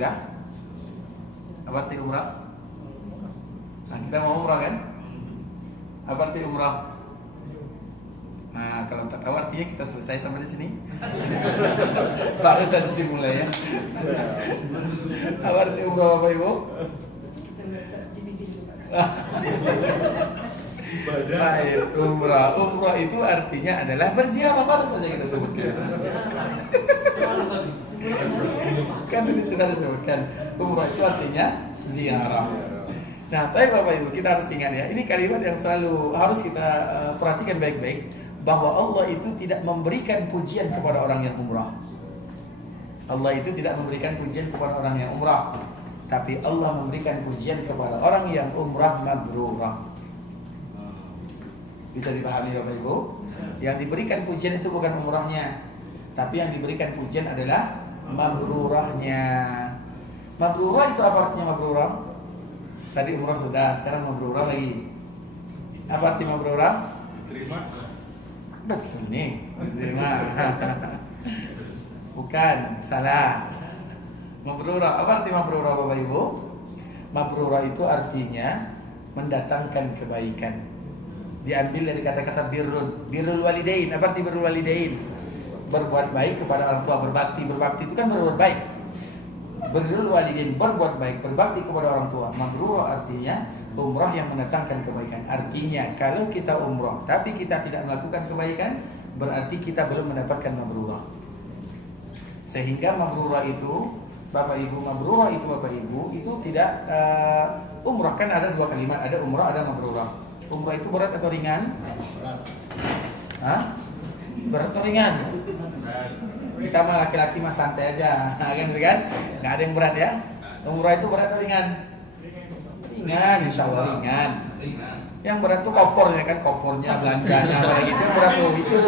Enggak? Apa arti umrah? Nah, kita mau umrah kan? Apa arti umrah? Nah, kalau tak tahu artinya kita selesai sampai di sini. Baru saja dimulai ya. Apa arti umrah Bapak Ibu? Baik, umrah. Umrah itu artinya adalah berziarah, baru saja kita sebutkan. Kan ini sudah disebutkan. Umrah itu artinya ziarah. Nah, tapi Bapak Ibu kita harus ingat ya, ini kalimat yang selalu harus kita perhatikan baik-baik, bahwa Allah itu tidak memberikan pujian kepada orang yang umrah. Allah itu tidak memberikan pujian kepada orang yang umrah, tapi Allah memberikan pujian kepada orang yang umrah mabrurah. Bisa dipahami Bapak Ibu? Yang diberikan pujian itu bukan umrahnya, tapi yang diberikan pujian adalah mabrurahnya. Mabrurah itu apa artinya mabrurah? Tadi umrah sudah, sekarang mabrurah lagi. Apa arti mabrurah? Terima. Betul nih, terima. Bukan, salah. Mabrurah, apa arti mabrurah Bapak Ibu? Mabrurah itu artinya mendatangkan kebaikan. Diambil dari kata-kata birrul walidain. Apa arti birrul walidain? Berbuat baik kepada orang tua, berbakti. Berbakti itu kan berbuat baik. Birrul walidain, berbuat baik, berbakti kepada orang tua. Mabrurah artinya umrah yang mendatangkan kebaikan. Artinya kalau kita umrah tapi kita tidak melakukan kebaikan, berarti kita belum mendapatkan mabrurah. Sehingga mabrurah itu Bapak Ibu, mabrurah itu Bapak Ibu itu tidak umrah kan ada dua kalimat, ada umrah, ada mabrurah. Umrah itu berat atau ringan? Hah? Berat atau ringan? Kita mah laki-laki mah santai aja, kan? Nggak ada yang berat ya. Umrah itu berat atau ringan? Ringan, insya Allah ringan. Yang berat tuh kopornya kan, kopornya, belanjanya, apa gitu. Yang berat tuh itu.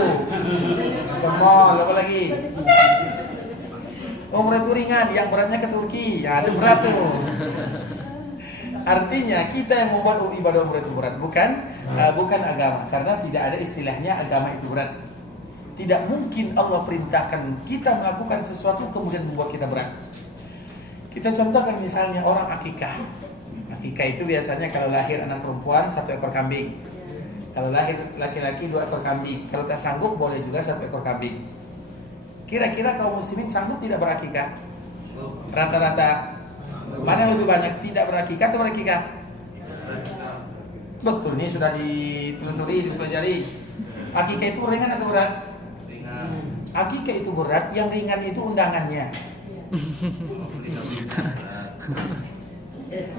Ke mall, apa lagi? Umrah itu ringan, yang beratnya ke Turki, ya itu berat tuh. Artinya kita yang membuat ibadah umrah itu berat, bukan agama, karena tidak ada istilahnya agama itu berat. Tidak mungkin Allah perintahkan kita melakukan sesuatu kemudian membuat kita berat. Kita contohkan misalnya orang akikah. Akikah itu biasanya kalau lahir anak perempuan 1 ekor kambing. Kalau lahir laki-laki 2 ekor kambing. Kalau tak sanggup boleh juga 1 ekor kambing. Kira-kira kaum muslimin sanggup tidak berakikah? Rata-rata mana yang lebih banyak tidak berakikah atau berakikah? Betul, ini sudah ditelusuri, dipelajari. Akikah itu ringan atau berat? Akikah itu berat, yang ringan itu undangannya.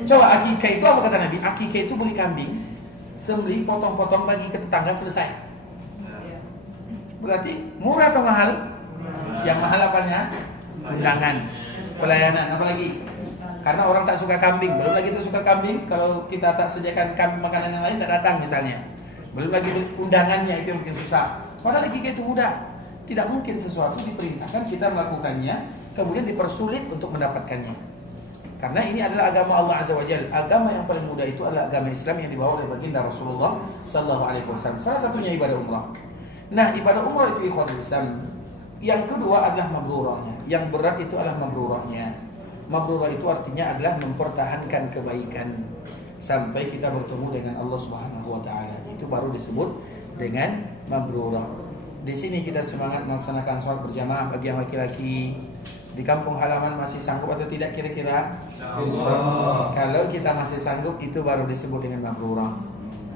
Coba akikah itu apa kata Nabi? Akikah itu beli kambing, sembelih, potong-potong bagi ke tetangga, selesai. Berarti murah atau mahal? Yang mahal apanya? Undangan, pelayanan, apa lagi? Karena orang tak suka kambing, belum lagi itu suka kambing. Kalau kita tak sediakan kambing makanan yang lain, tak datang misalnya. Belum lagi undangannya, itu yang bikin susah. Padahal akikah itu mudah. Tidak mungkin sesuatu diperintahkan kita melakukannya kemudian dipersulit untuk mendapatkannya. Karena ini adalah agama Allah Azza wa Jalla. Agama yang paling mudah itu adalah agama Islam yang dibawa oleh baginda Rasulullah sallallahu alaihi wasallam. Salah satunya ibadah umrah. Nah, ibadah umrah itu ikhwan Islam. Yang kedua adalah mabrurahnya. Yang berat itu adalah mabrurahnya. Mabrurah itu artinya adalah mempertahankan kebaikan sampai kita bertemu dengan Allah Subhanahu wa taala. Itu baru disebut dengan mabrurah. Di sini kita semangat melaksanakan sholat berjamaah bagi yang laki-laki. Di kampung halaman masih sanggup atau tidak kira-kira? Kalau kita masih sanggup, itu baru disebut dengan mabrurah.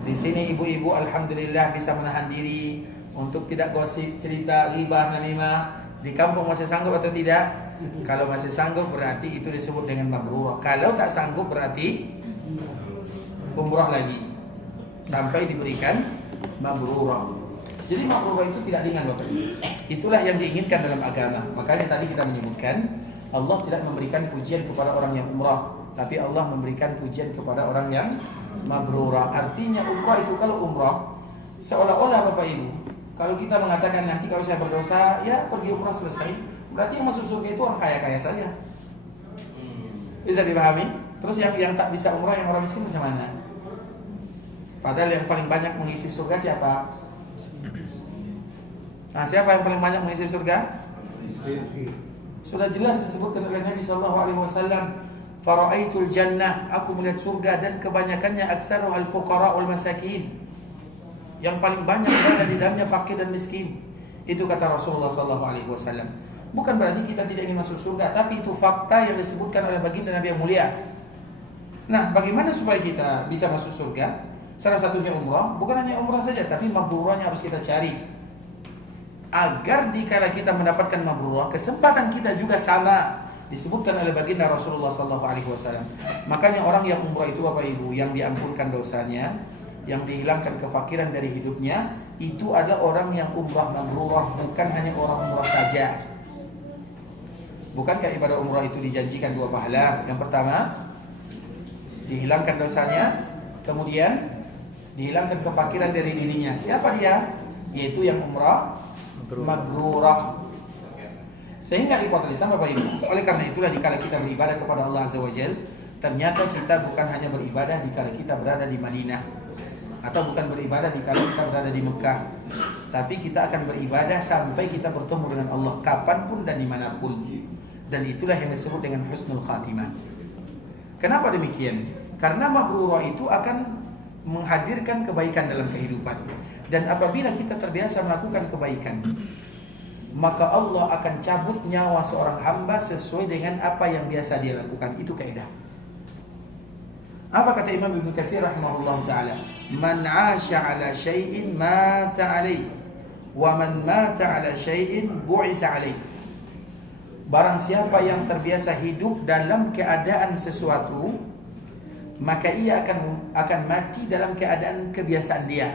Di sini ibu-ibu alhamdulillah bisa menahan diri untuk tidak gosip, cerita, ghibah, namimah. Di kampung masih sanggup atau tidak? Kalau masih sanggup berarti itu disebut dengan mabrurah. Kalau tak sanggup berarti umrah lagi sampai diberikan mabrurah. Jadi mabrurah itu tidak ringan Bapak. Itulah yang diinginkan dalam agama. Makanya tadi kita menyebutkan Allah tidak memberikan pujian kepada orang yang umrah, tapi Allah memberikan pujian kepada orang yang mabrurah. Artinya umrah itu kalau umrah seolah-olah Bapak Ibu, kalau kita mengatakan nanti kalau saya berdosa ya pergi umrah selesai, berarti yang masuk surga itu orang kaya-kaya saja. Bisa dipahami? Terus yang tak bisa umrah, yang orang miskin macam mana? Padahal yang paling banyak mengisi surga siapa? Nah, siapa yang paling banyak mengisi surga? Sudah jelas disebutkan oleh Nabi SAW, fara'aitul jannah, aku melihat surga dan kebanyakannya aktsaru al-fuqara wal masakin. Yang paling banyak berada di dalamnya fakir dan miskin. Itu kata Rasulullah SAW. Bukan berarti kita tidak ingin masuk surga, tapi itu fakta yang disebutkan oleh baginda Nabi yang mulia. Nah, bagaimana supaya kita bisa masuk surga? Salah satunya umrah, bukan hanya umrah saja, tapi mabrurahnya harus kita cari. Agar dikala kita mendapatkan mabrurah, kesempatan kita juga sama disebutkan oleh baginda Rasulullah SAW. Makanya orang yang umrah itu Bapak Ibu, yang diampunkan dosanya, yang dihilangkan kefakiran dari hidupnya, itu ada orang yang umrah mabrurah, bukan hanya orang umrah saja. Bukankah ibadah umrah itu dijanjikan 2 pahala? Yang pertama, dihilangkan dosanya, kemudian dihilangkan kefakiran dari dirinya. Siapa dia? Yaitu yang umrah mabrurah. Sehingga hipotesa Bapak Ibu, oleh karena itulah dikala kita beribadah kepada Allah Azza wa Jalla, ternyata kita bukan hanya beribadah dikala kita berada di Madinah, atau bukan beribadah dikala kita berada di Mekah, tapi kita akan beribadah sampai kita bertemu dengan Allah kapanpun dan dimanapun. Dan itulah yang disebut dengan husnul khatimah. Kenapa demikian? Karena mabrurah itu akan menghadirkan kebaikan dalam kehidupan. Dan apabila kita terbiasa melakukan kebaikan, maka Allah akan cabut nyawa seorang hamba sesuai dengan apa yang biasa dia lakukan. Itu kaidah. Apa kata Imam Ibnu Katsir rahimahullah ta'ala? Man 'asha 'ala syai'in mata 'alaihi, wa man mata 'ala syai'in bu'itsa 'alaihi. Barang siapa yang terbiasa hidup dalam keadaan sesuatu, maka ia akan mati dalam keadaan kebiasaan dia.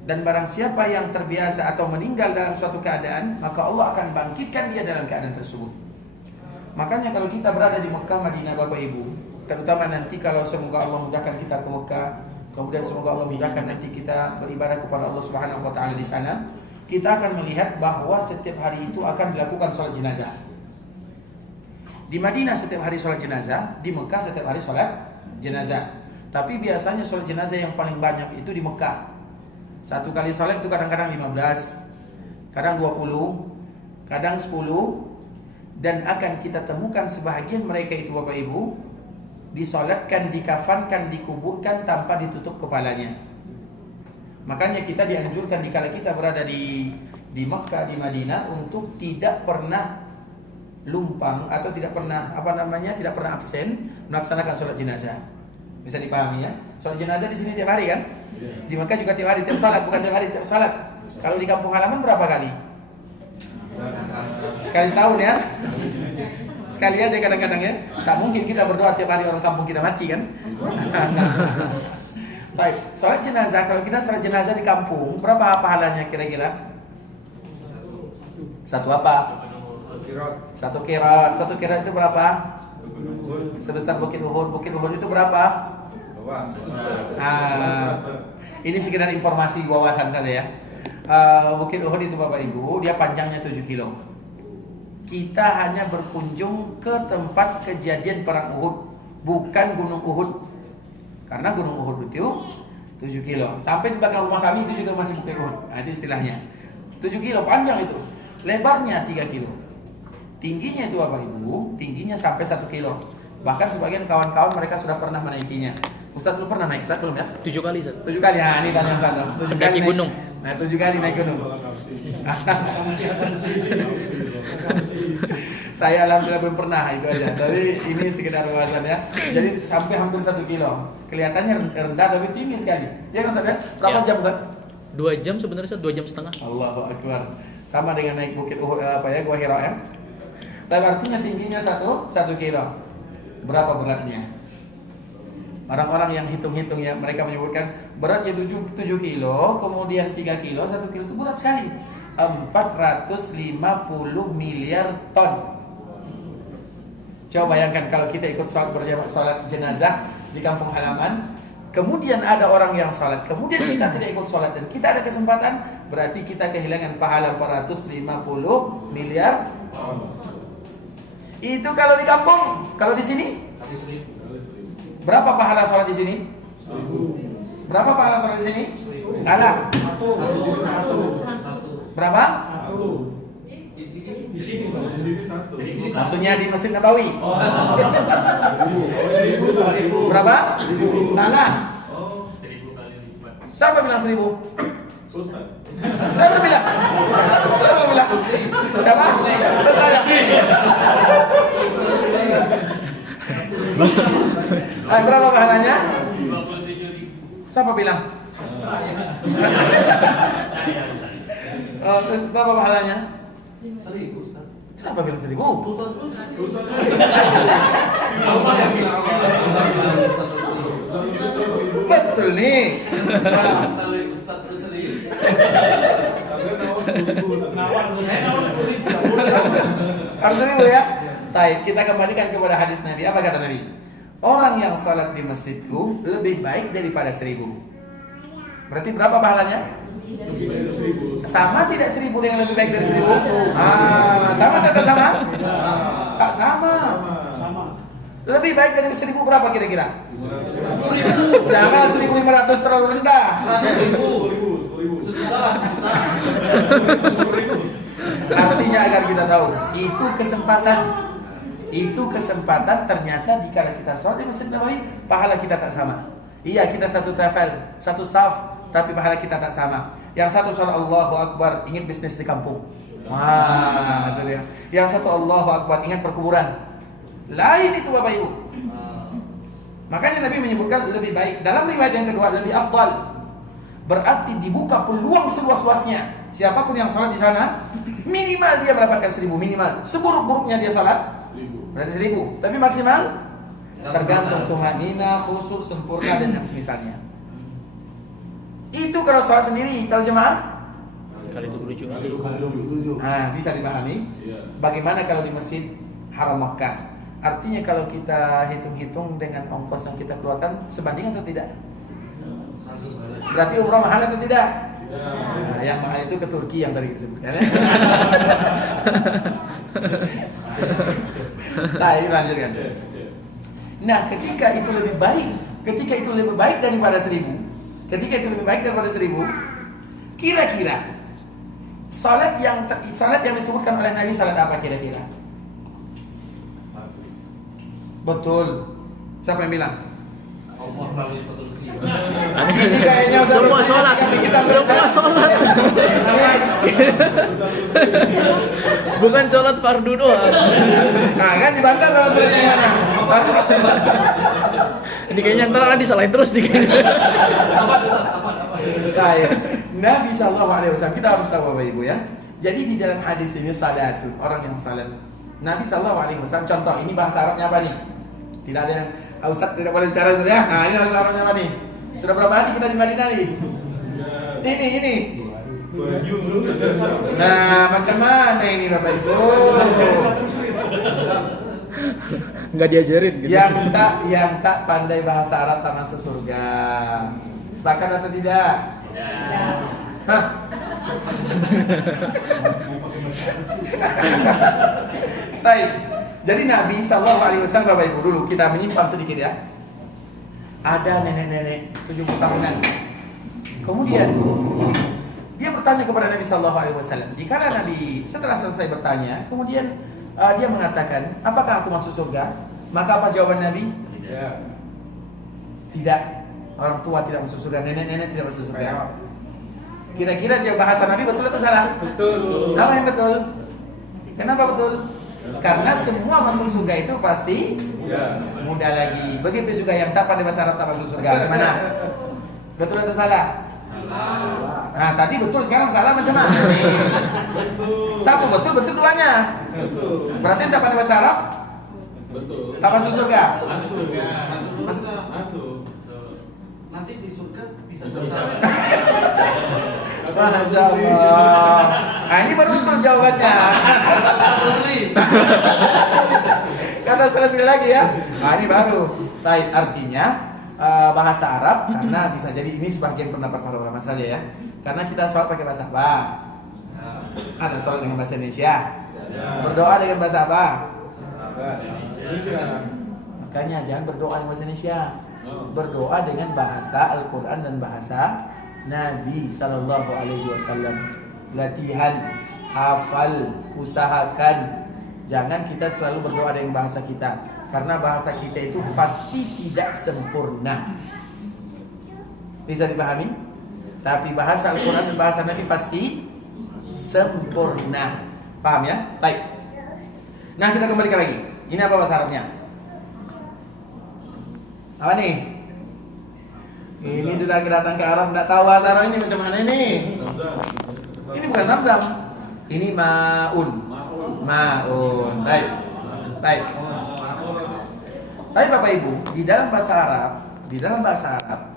Dan barang siapa yang terbiasa atau meninggal dalam suatu keadaan, maka Allah akan bangkitkan dia dalam keadaan tersebut. Makanya kalau kita berada di Mekah, Madinah Bapak Ibu, terutama nanti kalau semoga Allah mudahkan kita ke Mekah, kemudian semoga Allah mudahkan nanti kita beribadah kepada Allah Subhanahu wa taala di sana, kita akan melihat bahwa setiap hari itu akan dilakukan sholat jenazah. Di Madinah setiap hari sholat jenazah, di Mekah setiap hari sholat jenazah. Tapi biasanya sholat jenazah yang paling banyak itu di Mekah. Satu kali sholat itu kadang-kadang 15, kadang 20, kadang 10. Dan akan kita temukan sebahagian mereka itu Bapak Ibu disolatkan, dikafankan, dikuburkan tanpa ditutup kepalanya. Makanya kita dianjurkan dikala kita berada di Mekah, di Madinah, untuk tidak pernah lumpang atau tidak pernah tidak pernah absen melaksanakan sholat jenazah. Bisa dipahami ya? Sholat jenazah di sini tiap hari kan? Di Mekah juga tiap hari, tiap salat, bukan tiap hari tiap salat. Kalau di kampung halaman berapa kali? Sekali setahun ya? Sekali aja kadang-kadang ya. Tak mungkin kita berdoa tiap hari orang kampung kita mati kan? Baik, sholat jenazah, kalau kita sholat jenazah di kampung, berapa pahalanya kira-kira? Satu apa? Satu kirat. Satu kirat itu berapa? Sebesar Bukit Uhud. Bukit Uhud itu berapa? Ini sekedar informasi wawasan saja ya. Bukit Uhud itu Bapak Ibu, dia panjangnya 7 kilo. Kita hanya berkunjung ke tempat kejadian perang Uhud, bukan Gunung Uhud. Karena Gunung Uhud itu 7 kilo. Sampai di belakang rumah kami itu juga masih Bukit Uhud. Nah, itu istilahnya. 7 kilo panjang itu. Lebarnya 3 kilo. Tingginya itu Bapak Ibu, tingginya sampai 1 kilo. Bahkan sebagian kawan-kawan mereka sudah pernah menaikinya. Ustaz lu pernah naik Ustaz belum ya? 7 kali Ustaz. 7 kali. Nah, ini tanya Ustaz. 7 kali naik gunung. Nah, 7 kali naik gunung. Saya alhamdulillah belum pernah, itu aja. Tapi ini sekedar wawasan ya. Jadi sampai hampir 1 kilo. Kelihatannya rendah tapi tinggi sekali. Ya kan Ustaz ya? Berapa jam Ustaz? 2 jam sebenarnya Ustaz, 2 jam setengah. Allahu Akbar. Sama dengan naik bukit Uhud Gua Hira ya. Tapi artinya tingginya 1 kilo. Berapa beratnya? Orang-orang yang hitung-hitung ya, mereka menyebutkan beratnya 7 kilo, kemudian 3 kilo, 1 kilo itu berat sekali. 450 miliar ton. Coba bayangkan kalau kita ikut sholat jenazah di kampung halaman, kemudian ada orang yang sholat, kemudian kita tidak ikut sholat dan kita ada kesempatan, berarti kita kehilangan pahala 450 miliar ton. Itu kalau di kampung, kalau di sini berapa pahala sholat di sini? 1000. Berapa pahala sholat di sini? Salah. 1. Berapa? 1. Di sini satu. Maksudnya di Masjid Nabawi. Oh, 1.000. Berapa? Salah. Oh, 1.000 kali lipat. Siapa bilang 1.000? Ustaz. Siapa bilang? Siapa bilang? Siapa? Saya. Berapa pahalanya? 27.000. Siapa bilang? Oh, terus berapa pahalanya? 1.000 Ustaz. Siapa bilang 1.000? Ustaz. Allah yang bilang Allah bilang Ustaz sendiri. Betul nih. Kalau Ustaz terus sendiri. Saya nawar 10.000. Harus 1.000 ya? Baik, kita kembalikan kepada hadis Nabi. Apa kata Nabi? Orang yang salat di masjidku lebih baik daripada 1.000. Berarti berapa pahalanya? Sama tidak 1.000 yang lebih baik dari 1.000? Sama atau sama? Tak sama. Lebih baik dari 1.000 berapa kira-kira? 10.000. Jangan 1.500 terlalu rendah. 100.000. Sejuta lah. Artinya agar kita tahu, itu kesempatan. Itu kesempatan ternyata dikala kita sholat di Masjid Nabawi, pahala kita tak sama. Iya, kita satu travel, satu saf, tapi pahala kita tak sama. Yang satu sholat Allahu Akbar, ingat bisnis di kampung. Wah, itu dia. Yang satu Allahu Akbar, ingat perkuburan. Lain itu Bapak Ibu. Makanya Nabi menyebutkan lebih baik. Dalam riwayat yang kedua, lebih afdal. Berarti dibuka peluang seluas-luasnya. Siapapun yang sholat di sana, minimal dia mendapatkan 1.000, minimal. Seburuk-buruknya dia sholat, berarti 1.000. Tapi maksimal tergantung tumanina, khusyuk, sempurna dan yang semisalnya. Itu kalau sholat sendiri. Kalau jemaah Kali 27. nah, bisa dipahami. Bagaimana kalau di Masjid Haram Makkah? Artinya kalau kita hitung-hitung dengan ongkos yang kita keluarkan, sebanding atau tidak? Berarti umrah mahal atau tidak? Nah, yang mahal itu ke Turki yang tadi kita sebutkan. Nah, ini lanjutkan. Nah, ketika itu lebih baik daripada 1.000, kira-kira salat yang disebutkan oleh Nabi, salat apa kira-kira? Betul. Siapa yang bilang? Allah melalui Ustaz sendiri. Ini kayaknya Semua sholat. Semua sholat. Bukan sholat fardu doang. Nah, kan dibantah sama Sulaiman. Ini kayaknya ntar disalahin terus nih kayaknya. Baik. Nabi sallallahu alaihi wasallam, kita harus tahu Bapak Ibu ya. Jadi di dalam hadis ini salatun, orang yang salat. Nabi sallallahu alaihi wasallam, contoh ini bahasa Arabnya apa nih? Tidak ada yang Ustaz tidak boleh bicara saja. Nah, ini bahasa Arabnya apa nih? Sudah berapa hari kita di Madinah nih? Ini. Nah, macam mana ini Bapak Ibu? Nggak diajarin gitu. Yang tak pandai bahasa Arab tak masuk surga. Sepakat atau tidak? Hah? Baik. Jadi Nabi sallallahu alaihi wasallam, Bapak Ibu, dulu kita menyimpang sedikit ya. Ada nenek-nenek 70 tahunan. Kemudian dia bertanya kepada Nabi sallallahu alaihi wasallam. Dikala Nabi setelah selesai bertanya, kemudian dia mengatakan, "Apakah aku masuk surga?" Maka apa jawaban Nabi? Tidak. Orang tua tidak masuk surga, nenek-nenek tidak masuk surga. Kira-kira jawab bahasa Nabi betul atau salah? Betul. Apa yang betul? Kenapa betul? Karena semua masuk surga itu pasti muda lagi. Begitu juga yang tak pandai bahasa Arab tak masuk surga. Gimana? Betul atau salah? Nah, tadi betul, sekarang salah macam mana? Satu betul, duanya. Berarti yang tak pandai bahasa Arab? Betul. Tak masuk surga? Masuk. Nanti di surga bisa selesai. Masya Allah. Nah, ini baru betul jawabannya. Kata sekali lagi ya. Nah, ini baru. Baik, artinya bahasa Arab, karena bisa jadi ini sebagian pendapat para ulama saja ya. Karena kita sholat pakai bahasa apa? Ada sholat dengan bahasa Indonesia. Berdoa dengan bahasa apa? Makanya jangan berdoa dengan bahasa Indonesia. Berdoa dengan bahasa Al-Quran dan bahasa Nabi Sallallahu Alaihi Wasallam. Latihan hafal, usahakan. Jangan kita selalu berdoa dengan bahasa kita, karena bahasa kita itu pasti tidak sempurna. Bisa dipahami? Tapi bahasa Al-Quran dan bahasa Nabi pasti sempurna. Paham ya? Baik. Nah, kita kembalikan lagi. Ini apa bahasa Arabnya? Apa nih? Ini sudah datang ke Arab, nggak tahu bahasa Arab ini macam mana ini? Ini bukan Zamzam. Ini ma'un. Ma'un. Baik. Baik. Baik Bapak Ibu, di dalam bahasa Arab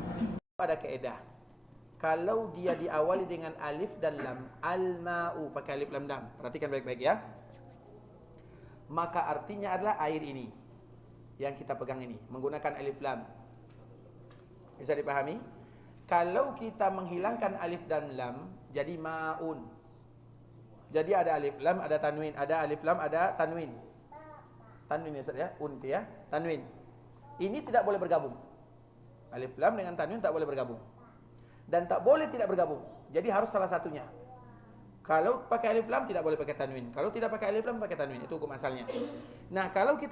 ada kaidah. Kalau dia diawali dengan alif dan lam, al-ma'u pakai alif lam dam. Perhatikan baik-baik ya. Maka artinya adalah air ini yang kita pegang ini menggunakan alif lam. Bisa dipahami? Kalau kita menghilangkan alif dan lam jadi ma'un. Jadi ada alif lam, ada tanwin, ada alif lam, ada tanwin. Tanwin ya, ya, ya, tanwin. Ini tidak boleh bergabung. Alif lam dengan tanwin tak boleh bergabung. Dan tak boleh tidak bergabung. Jadi harus salah satunya. Kalau pakai alif lam tidak boleh pakai tanwin. Kalau tidak pakai alif lam pakai tanwin. Itu hukum asalnya. Nah, kalau kita